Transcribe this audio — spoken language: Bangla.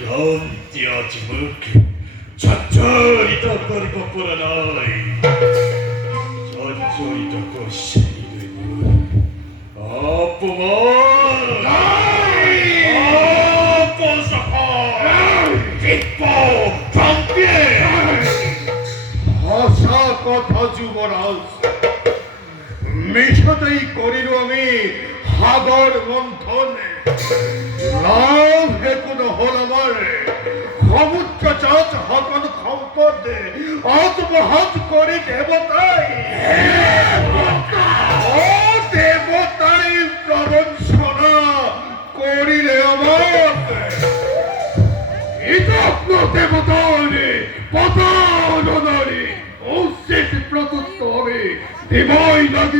ক্লান্তি আজ মুখে জর্জরিত করিব পুরানাই জর্জরিত করছে অপমান ভাষা কথা যুবরাজ মিশতেই করিল আমি হাগর মন্থনে লাভ হে কোন হল আমার সমুদ্র চাচ হকন সম্পদে আত্মহাত করে দেবতাই ও দেবতাই প্রবঞ্চনা করিলে আমার ইতপ্ন দেবতারে পতাননারে ও শেষ প্রতুত্ত হবে দেবই লাগি